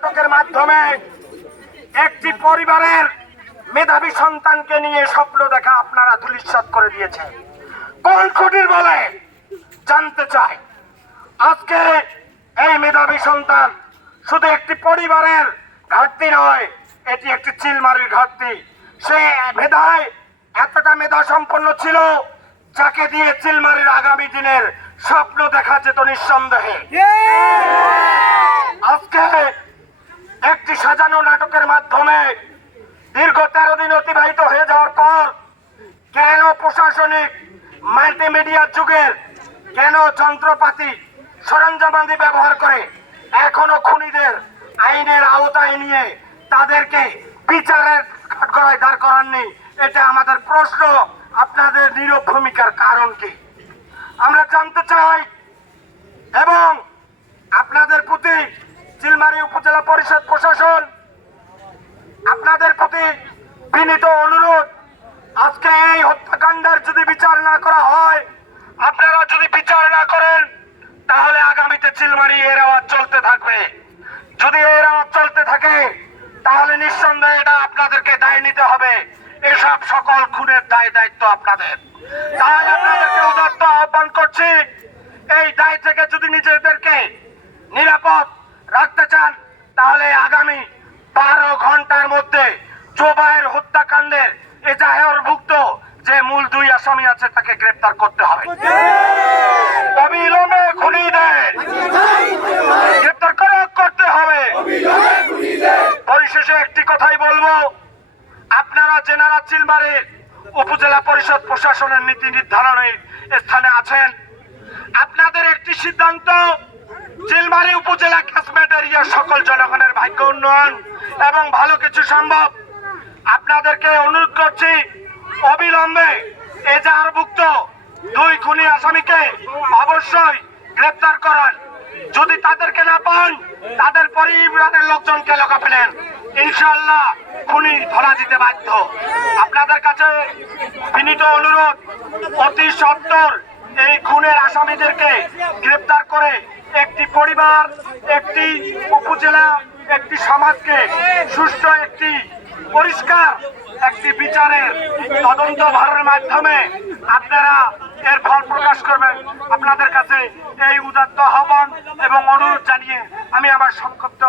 নাটকের মাধ্যমে একটি পরিবারের মেধাবী সন্তানকে নিয়ে স্বপ্ন দেখা আপনারা ধুলিস্বাদ করে দিয়েছেন কোন খুঁটির বলে জানতে চাই আজকে এই মেধাবী সন্তান শুধু একটি পরিবারের ঘাটতি নয় এটি একটি চিলমারির ঘাটতি। সে মেধায় এতটা মেধা সম্পন্ন ছিল যাকে দিয়ে চিলমারির আগামী দিনের স্বপ্ন দেখা যেত নিঃসন্দেহে। আজকে একটি সাজানো নাটকের মাধ্যমে দীর্ঘ তেরো দিন অতিবাহিত হয়ে যাওয়ার পর কেন প্রশাসনিক মাল্টিমিডিয়া যুগের কেন যন্ত্রপাতি সরঞ্জামাদি ব্যবহার করে এখনও খুনিদের আইনের আওতায় নিয়ে তাদেরকে বিচারের কাঠগড়ায় দাঁড় করাননি? এটা আমাদের প্রশ্ন। আপনাদের নীরব ভূমিকার কারণ কি? আমরা জানতে চাই এবং উপজেলা পরিষদ প্রশাসন, আপনাদের প্রতি বিনীত অনুরোধ, আজকে এই হত্যাকাণ্ডের যদি বিচার না করা হয়, আপনারা যদি বিচার না করেন, তাহলে আগামীতে চিলমারি এর আওয়াজ চলতে থাকবে। যদি এর আওয়াজ চলতে থাকে, তাহলে নিঃসন্দেহে এটা আপনাদেরকে দায় নিতে হবে। এসব সকল খুনের দায় দায়িত্ব আপনাদের। তাই আপনাদেরকে আহ্বান করছি, এই দায় থেকে যদি নিজেদেরকে নিরাপদ রাখতে চান তাহলে আগামী বারো ঘণ্টার মধ্যে জোবায়ের হত্যাকাণ্ডের এজাহারভুক্ত যে মূল দুই আসামি আছে, তাকে গ্রেপ্তার করতে হবে। অবিলম্বে খুনিদের গ্রেপ্তার করে করতে হবে। পরিশেষে একটি কথাই বলব, আপনারা জেনারা চিলমারির উপজেলা পরিষদ প্রশাসনের নীতি নির্ধারণের স্থানে আছেন। আপনাদের একটি সিদ্ধান্ত চিলমারি উপজেলা ক্যাসমেট এরিয়ার সকল জনগণের ভাগ্য উন্নয়ন এবং ভালো কিছু সম্ভব। আপনাদেরকে অনুরোধ করছি, অবিলম্বে এজাহারভুক্ত দুই খুনি আসামিকে অবশ্যই গ্রেপ্তার করান যদি তাদেরকে না পান, তাদের পরিবারের লোকজনকে লোকা ফেলেন ইনশাল্লাহ খুনি ধরা দিতে বাধ্য। আপনাদের কাছে বিনীত অনুরোধ, অতি সত্তর এই খুনের আসামিদেরকে গ্রেপ্তার করে একটি পরিবার, একটি উপজেলা, একটি সমাজকে সুস্থ একটি পরিষ্কার, একটি বিচারের তদন্ত ভারের মাধ্যমে আপনারা এর ফল প্রকাশ করবেন। আপনাদের কাছে এই উদাত্ত আহ্বান এবং অনুরোধ জানিয়ে আমি আমার সংক্ষিপ্ত